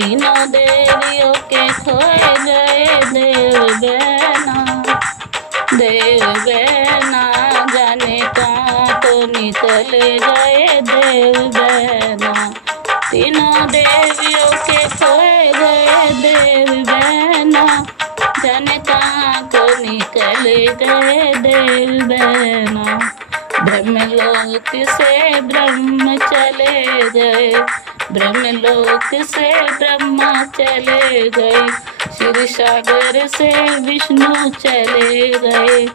तीनों देवियों के खोए गए देव बहना। देव बहना जाने कहाँ को निकले गए देव बहना। तीनों देवियों के खोए गए देव बहना। जाने कहाँ को निकले गए देव बहना। ब्रह्मलोक से ब्रह्म चले गए। ब्रह्मलोक से ब्रह्मा चले गए। क्षीर सागर से विष्णु चले गए।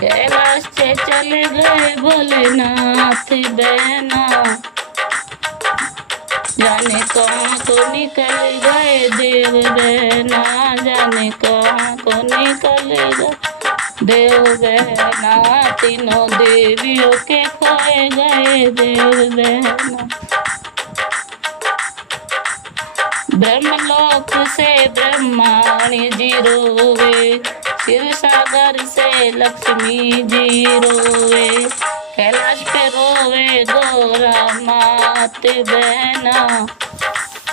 कैलाश से चले गए भोलेनाथ बहना। जाने कहाँ को निकल गए देव बहना। जाने कहाँ को निकल गए देव बहना। तीनों देवियों के खोए गए देव बहना। ब्रह्मलोक से ब्रह्माणी जी रोवे। क्षीर सागर से लक्ष्मी जी रोवे। कैलाश पे रोवे गोरा मात बहना।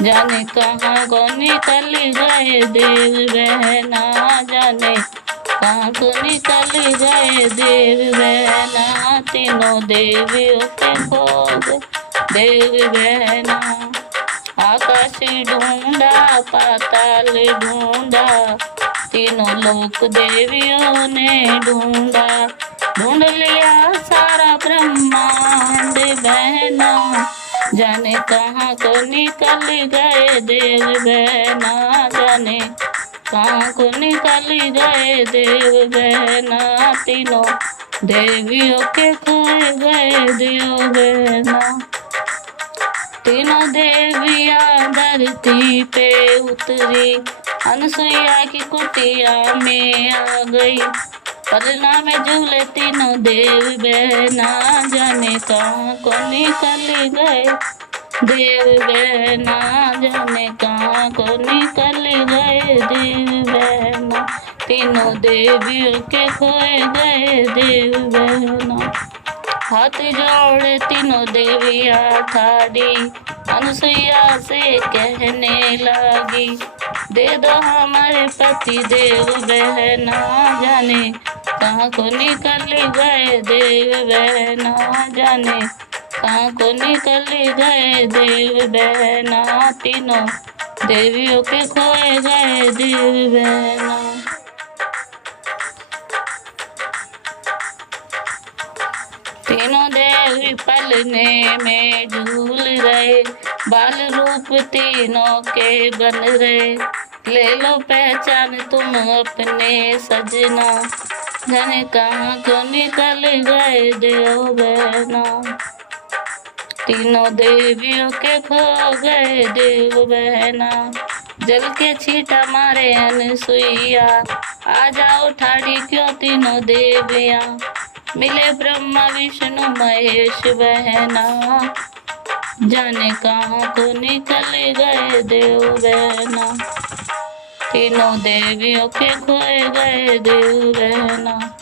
जाने कहाँ को निकल गए देव बहना। जाने कहाँ को निकल गए देव बहना। तीनों देवियों के खो गए देव बहना। आकाश ढूंढा पाताल ढूंढा। तीनों लोक देवियों ने ढूंढा। ढूंढ लिया सारा ब्रह्मांड बहना। जाने कहाँ को निकल गए देव बहना। जाने कहाँ को निकल गए देव बहना। तीनों देवियों के खोए गए देव बहना। तीनों देवियाँ धरती पे उतरी। अनसुईया की कुटिया में आ गई। पलना में झूले तीनों देव बहना। जाने कहाँ को निकल गए देव बहना। जाने कहाँ को निकल गए देव बहना। तीनों देवियों के खोए गए देव बहना। हाथ जोड़े तीनों देवियाँ ठाड़ी। अनसुईया से कहने लगी, दे दो हमारे पति देव बहना। जाने कहाँ को निकल गए देव बहना। जाने कहाँ को निकल गए देव बहना। तीनों देवियों के खोए गए देव बहना। तीनों देवी पलने में झूल रहे। बाल रूप तीनों के बन रहे। ले लो पहचान तुम अपने सजना। जाने कहाँ को निकल गए देव बहना। तीनों देवियों के खो गए देव बहना। जल के छींटा मारे अनसुईया। आ जाओ ठाड़ी क्यों तीनों देवियाँ। मिले ब्रह्मा विष्णु महेश बहना। जाने कहाँ को निकल गए देव बहना। तीनों देवियों के खोए गए देव बहना।